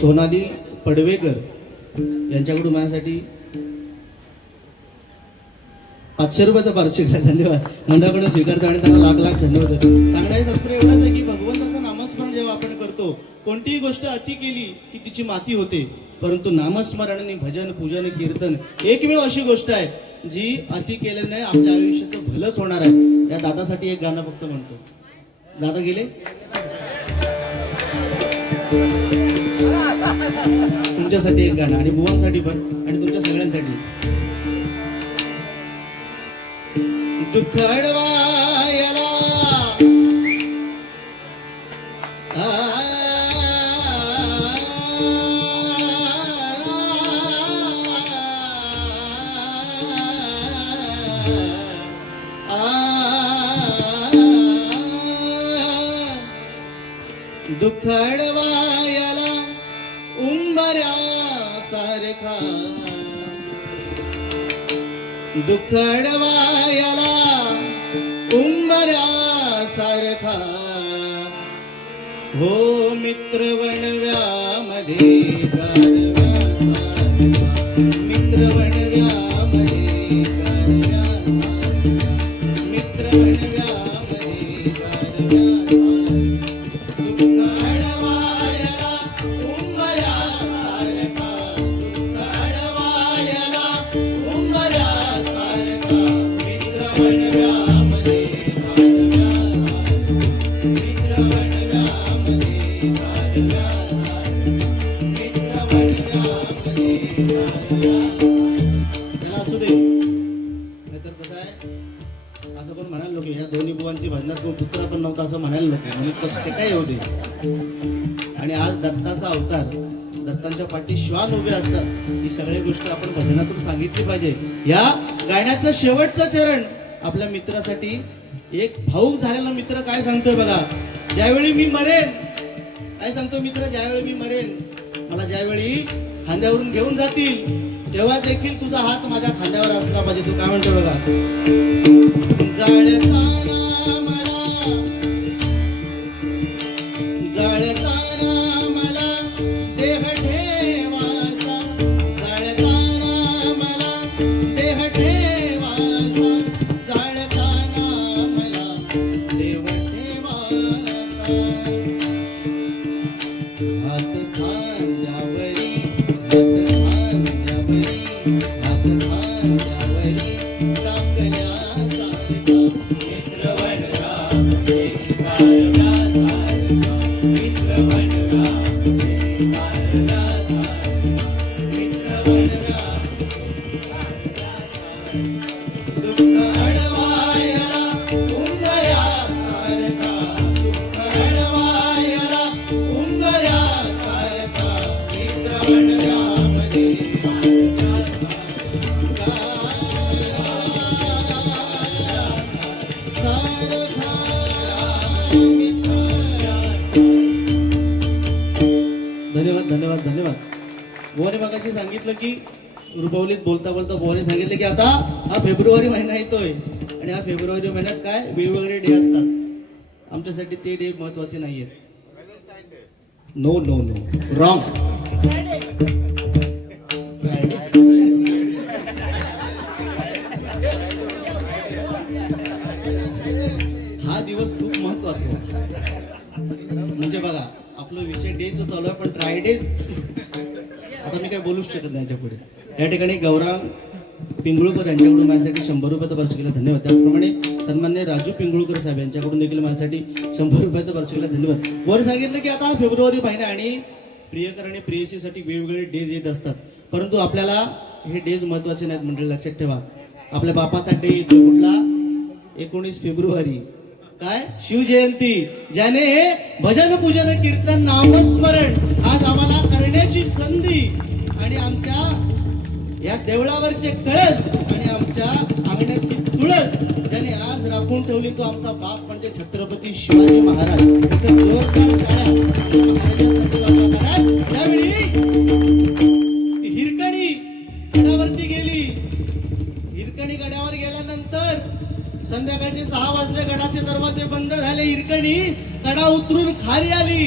सोनाली पडवेकर यांच्याकडून माझ्यासाठी 500 रुपयाचा पारितोषिक आहे. धन्यवाद. मंडळाकडून स्वीकारतो आणि त्यांना लाख लाख धन्यवाद. सांगण्याचं तात्पर्य एवढंच आहे की भगवंताचं नामस्मरण जेव्हा आपण करतो, कोणतीही गोष्ट अति केली की तिची माती होते, परंतु नामस्मरण आणि भजन पूजन कीर्तन एकमेव अशी गोष्ट आहे जी अति केल्याने आपल्या आयुष्याचं भलंच होणार आहे. या दादासाठी एक गाणं फक्त म्हणतो. दादा गेले, तुमच्यासाठी एक गाणं आणि बुवांसाठी पण आणि तुमच्या सगळ्यांसाठी. दुःख अडवायला दुःख अडवायला उंबऱ्या सारखा, दुःख अडवायला उंबऱ्या सारखा, हो मित्र वणव्यामध्ये गारव्या सारखा, मित्र वणव्यामध्ये गारव्या सारखा, मित्र वणव्यामध्ये गारव्या सारखा. असू दे, नाहीतर कसं आहे, असं कोण म्हणायला लोक ह्या दोन्ही बुवांची भजनात कोण पुत्रा पण नव्हता असं म्हणायला लोक, म्हणून ते काय येऊ दे. आणि आज दत्ताचा अवतार, दत्तांच्या पाठी श्वान उभे असतात, ही सगळी गोष्ट आपण भजनातून सांगितली पाहिजे. या गाण्याचं शेवटचं चरण आपल्या मित्रासाठी एक भाऊक झालेला मित्र काय सांगतोय बघा. ज्यावेळी मी मरेन, काय सांगतो मित्र, ज्यावेळी मी मरेन, मला ज्यावेळी खांद्यावरून घेऊन जातील तेव्हा देखील तुझा हात माझ्या खांद्यावर असला पाहिजे. तू काय म्हणतो बघा. जाळताना मला, जाळताना मला देह ठेवासा, जाळताना मला देह ठेवासा, जाळताना मला देव ठेवासा, हात खांद्यावरी, हात खांद्यावरी, हात खांद्यावरी टाकल्यासारखा, मित्र वणव्यामध्ये गारव्या सारखा, मित्र वणव्यामध्ये गारव्या सारखा, मित्र वणव्यामध्ये गारव्या सारखा. दुःख अडवायला उंबऱ्या सारखा, दुःख अडवायला उंबऱ्या सारखा, मित्र वणव्यामध्ये धन्यवाद. धन्यवाद. धन्यवाद. बोने मगाशी सांगितलं की रुपवलीत बोलता बोलता बोने सांगितलं की आता हा फेब्रुवारी महिना येतोय आणि हा फेब्रुवारी महिन्यात काय वेगवेगळे डे असतात. आमच्यासाठी ते डे महत्वाचे नाहीये. No no no, wrong. हा दिवस खूप महत्वाचा आहे. म्हणजे बघा, आपलं विषय डेचं चालू आहे, पण ट्रायडे आता मी काय बोलूच शकत नाही याच्या पुढे. या ठिकाणी गौरांग पिंगुळकर यांच्याकडून माझ्यासाठी 100 रुपयाचा पारितोषिक, धन्यवाद. त्याचप्रमाणे सन्मान्य राजू पिंगुळकर साहेब यांच्याकडून देखील माझ्यासाठी 100 रुपयाचा पारितोषिक, धन्यवाद. वर सांगितलं की आता फेब्रुवारी महिना आणि प्रियकर आणि प्रेयसीसाठी वेगवेगळे डेज येत असतात, परंतु आपल्याला हे डेज महत्वाचे नाहीत. मंडळी लक्षात ठेवा, आपल्या बापाचा डे येतो कुठला, 19 फेब्रुवारी. काय, शिवजयंती, ज्याने हे भजन पूजन कीर्तन नामस्मरण आज आम्हाला करण्याची संधी आणि आमच्या या देवळावरचे कळस आणि आमच्या अंगणातली तुळस ज्याने आज राखून ठेवली, तो आमचा बाप म्हणजे छत्रपती शिवाजी महाराज. जोरदार टाळ्या महाराजांसाठी. त्यावेळी हिरकणी गडावरती गेली. हिरकणी गडावर गेल्यानंतर संध्याकाळचे 6 वाजले, गडाचे दरवाजे बंद झाले. हिरकणी कडा उतरून खाली आली.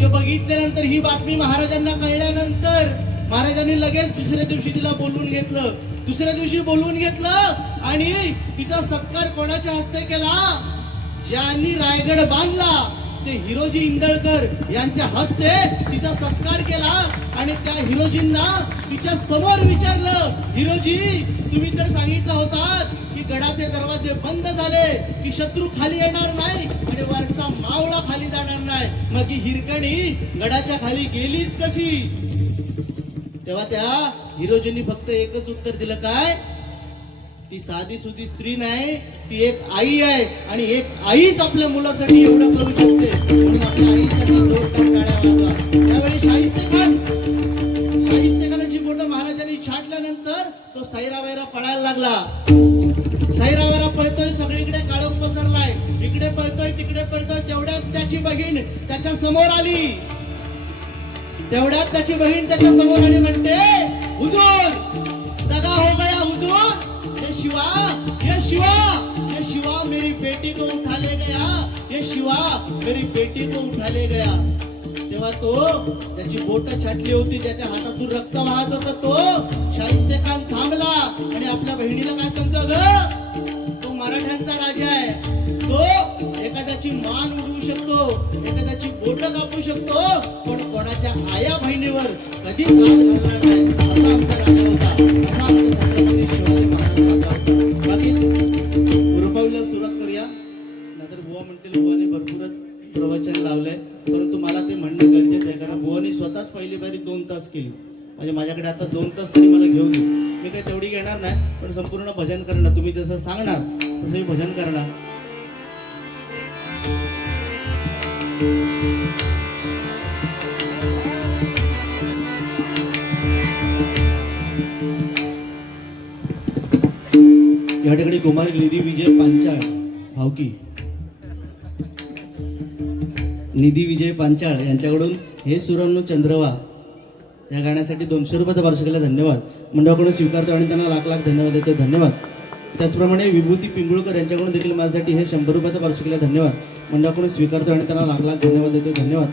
ते बघितल्यानंतर ही बातमी महाराजांना कळल्यानंतर महाराजांनी लगेच दुसऱ्या दिवशी तिला बोलवून घेतलं. दुसऱ्या दिवशी बोलवून घेतलं आणि तिचा सत्कार कोणाच्या हस्ते केला? ज्यांनी रायगड बांधला ते हिरोजी इंदळकर यांच्या हस्ते तिचा सत्कार केला. आणि त्या हिरोजींना तिच्या समोर विचारलं, हिरोजी तुम्ही तर सांगितलं होतात की गडाचे दरवाजे बंद झाले की शत्रू खाली येणार नाही आणि वरचा मावळा खाली जाणार नाही, मग ही हिरकणी गडाच्या खाली गेलीच कशी? तेव्हा त्या हिरोजींनी फक्त एकच उत्तर दिलं, काय? ती साधी सुधी स्त्री नाही, ती एक आई आहे आणि एक आईच आपल्या मुलासाठी एवढं करू शकते. म्हणून आपल्या आईसाठी जोरदार टाळ्या वाजवा. त्यावेळी शाहिस्तेखानाची बोटं महाराजांनी छाटल्यानंतर तो सैरावैरा पळायला लागला. सैरावैरा पळतोय, सगळीकडे काळोख पसरलाय, इकडे पळतोय तिकडे पळतोय. तेवढ्यात त्याची बहीण त्याच्या समोर आली. तेवढ्यात त्याची बहीण त्याच्या समोर आली, म्हणते, हुजूर दगा हो गया हुजूर, ये शिवा ये शिवा ये शिवा मेरी बेटी को उठा ले गया, ये शिवा मेरी बेटी को उठा ले गया. तेव्हा तो त्याची बोट छाटली होती, त्याच्या हातातून रक्त वाहत होता. तो शाहिस्तेखान थांबला आणि आपल्या बहिणीला काय सांगतो, ग तो मराठ्यांचा राजा आहे, तो एखाद्याची मान उडवू शकतो, एखाद्याची बोट कापू शकतो, पण कोणाच्या आया बहिणीवर कधीच हात घालणार नाही. असा आमचा राजा होता, असा आमचा छत्रपती शिवाजी महाराज होता. बाकी रुपाईला सुरुवात करूया, नाहीतर बुवा म्हणतील बुवाने भरपूरच प्रवचन लावलंय, परंतु मला ते म्हणणं गरजेचं आहे, कारण बुवानी स्वतःच पहिली बारी 2 तास केली. म्हणजे माझ्याकडे आता 2 तास तरी मला घेऊन येईल. मी काही तेवढी घेणार नाही, पण संपूर्ण भजन करणार. तुम्ही जसं सांगणार तसं मी भजन करणार. या ठिकाणी कुमारी निधी विजय पांचाळ भावकी, निधी विजय पांचाळ यांच्याकडून हे सुरांनो चंद्रवा या गाण्यासाठी 200 रुपयाचा वार्षिकीला धन्यवाद मंडळाकडून स्वीकारतो आणि त्यांना लाख लाख धन्यवाद देतो. धन्यवाद. त्याचप्रमाणे विभूती पिंगुळकर यांच्याकडून देखील माझ्यासाठी हे 100 रुपयाचा वार्षिकीला धन्यवाद मंडळाकडून स्वीकारतो आणि त्यांना लाख लाख धन्यवाद देतो. धन्यवाद.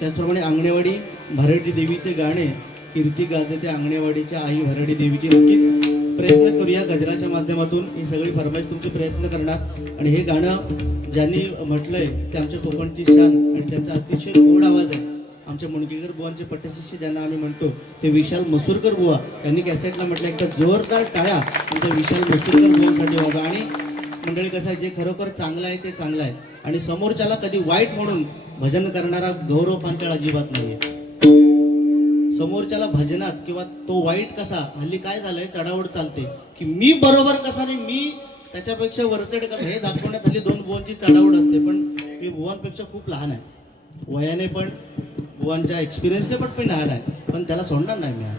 त्याचप्रमाणे आंगणेवाडी भरडी देवीचे गाणे कीर्ती गाजते आंगणेवाडीच्या आई भरडी देवीची नक्कीच प्रयत्न करूया गजराच्या माध्यमातून. ही सगळी फरमाईश तुमचे प्रयत्न करणार. आणि हे गाणं ज्यांनी म्हटलंय ते आमच्या कोकणची शान आणि त्यांचा अतिशय गोड आवाज आहे. आमच्या मुणकेकर बुवांचे पट्टशिष्य ज्यांना आम्ही म्हणतो ते विशाल मसूरकर बुवा यांनी कॅसेटला म्हटलं, एकदा जोरदार टाळ्या आमच्या विशाल मसूरकर बुवांसाठी व्हावं. आणि मंडळी कसं आहे, जे खरोखर चांगलं आहे ते चांगलं आहे आणि समोरच्याला कधी वाईट म्हणून भजन करणारा गौरव पांचाळ अजिबात नाहीये. समोरच्याला भजनात किंवा तो वाईट कसा, हल्ली काय झालंय चढावड चालते की मी बरोबर कसा आणि मी त्याच्यापेक्षा वरचढ कसा हे दाखवण्यात हल्ली 2 बुवांची चढावड असते. पण मी बुवांपेक्षा खूप लहान आहे, वयाने पण बुवांच्या एक्सपिरियन्सने पण लहान आहे, पण त्याला सोडणार नाही मी आज.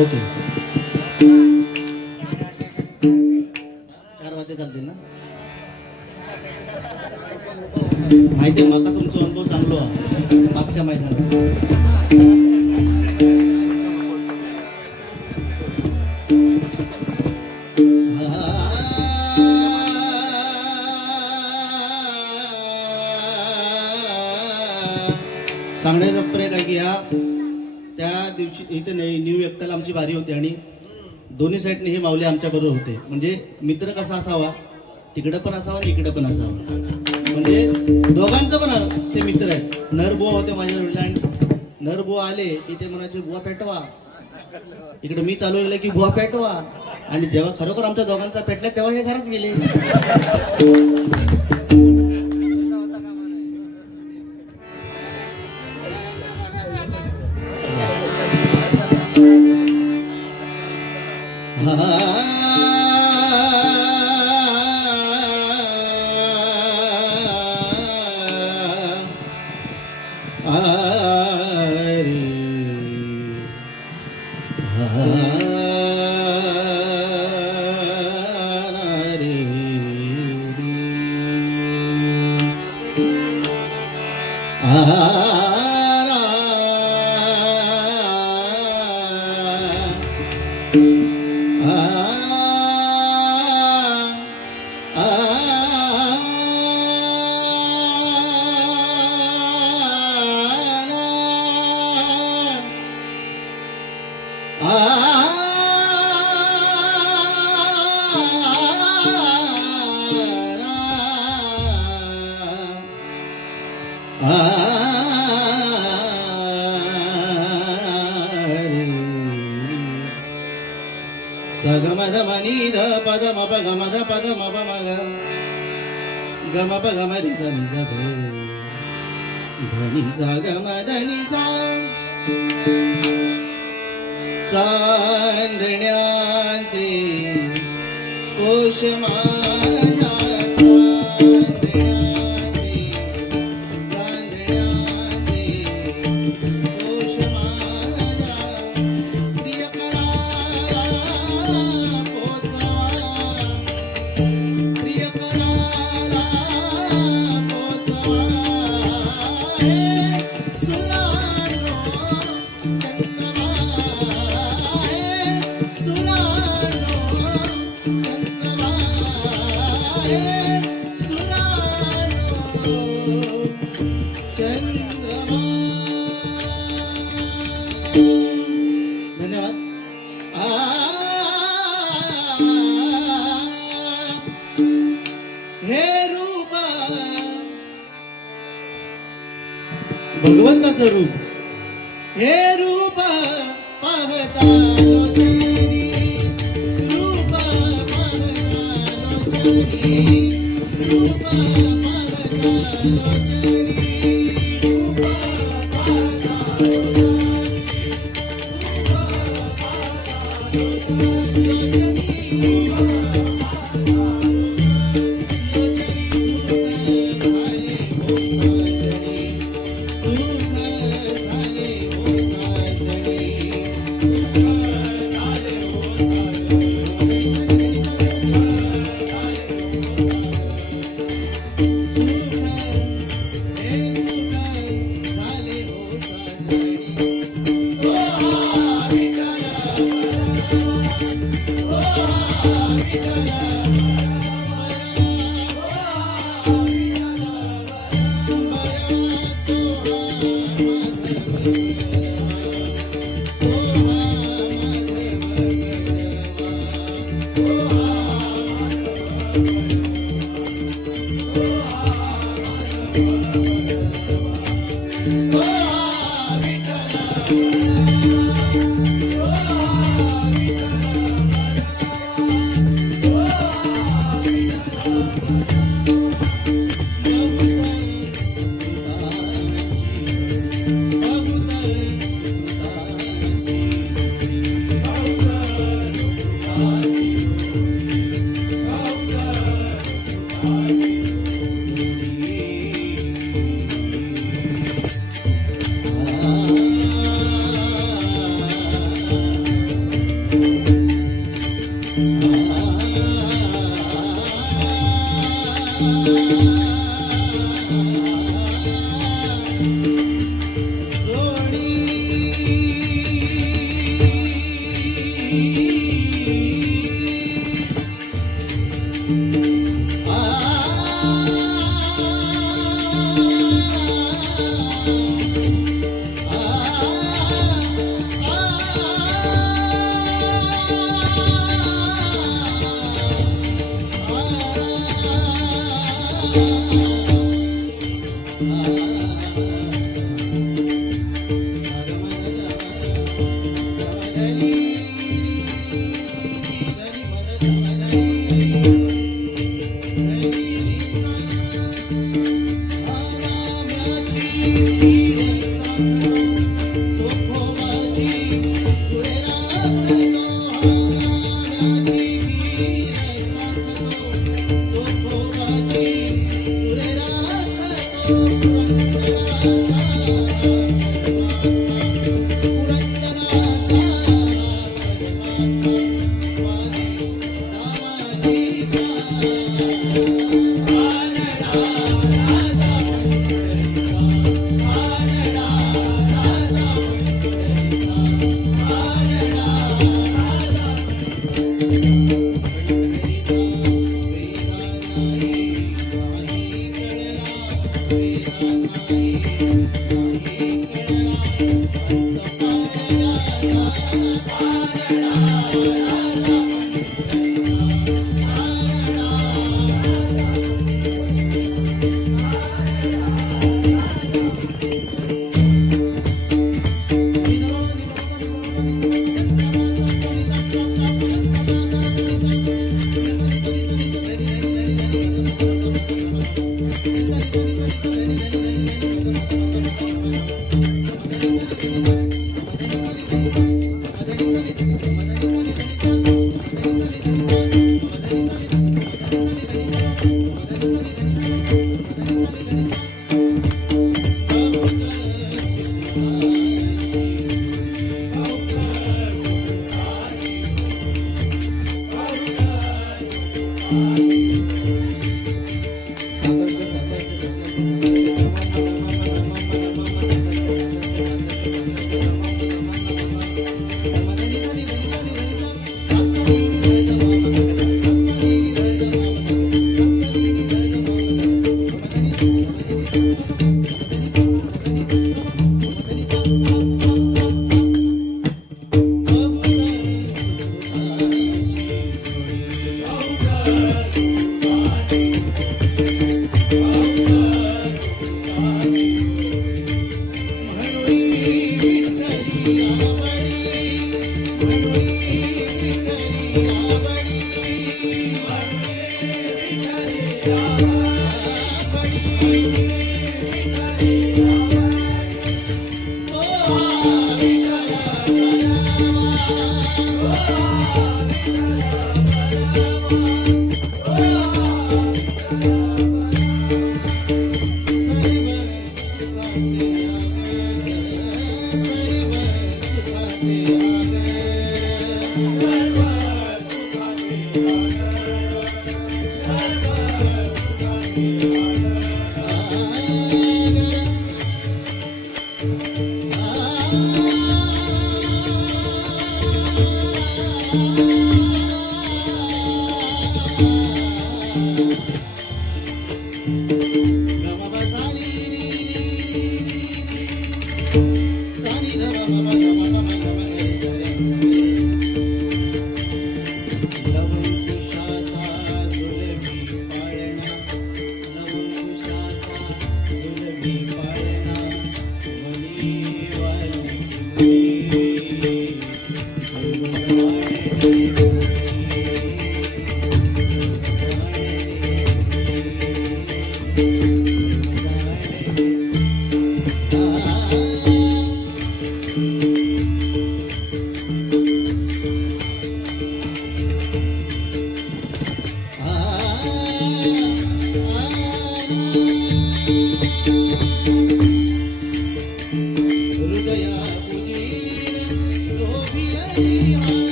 ओके 4 वाजता चालतील ना? माहिती आहे माका तुमचा अनुभव चांगलो आहे मागच्या मैदानात. सांगण्याचा तात्पर्य काय की त्या दिवशी इथे न्यू व्यक्ताला आमची बारी होती आणि दोन्ही साईडने हे माऊली आमच्या बरोबर होते. म्हणजे मित्र कसा असावा, तिकडं पण असावा आणि इकडं पण असावा, म्हणजे दोघांचं पण ते मित्र आहेत. नरबुवा होते माझ्या जोडीला आणि नरबुवा आले की ते म्हणायचे बुवा पेटवा, इकडे मी चालू गेलं की बुवा पेटवा. आणि जेव्हा खरोखर आमच्या दोघांचा पेटला तेव्हा हे घरात गेले. रे स ग म ध म नि ध प ध म प ग म ध प ध म प म ग ग म प ग म रि स नि स ध ध नि सा ग म ध नि सा चांदण्याचे कोश माझ्या चांदण्याचे कोश माझ्या प्रियकराला पोचवा प्रियकराला पोचवा हे सुरानो चंद्रमा हे सुरानो चंद्रमा हे सुरानो चंद्रमा. धन्यवाद. हे रूप भगवंताचं रूप हे रूप पाहता लोचनी रूप पाहता लोचनी रूप पाहता लोचनी रूप पाहता Oh,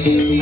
Devi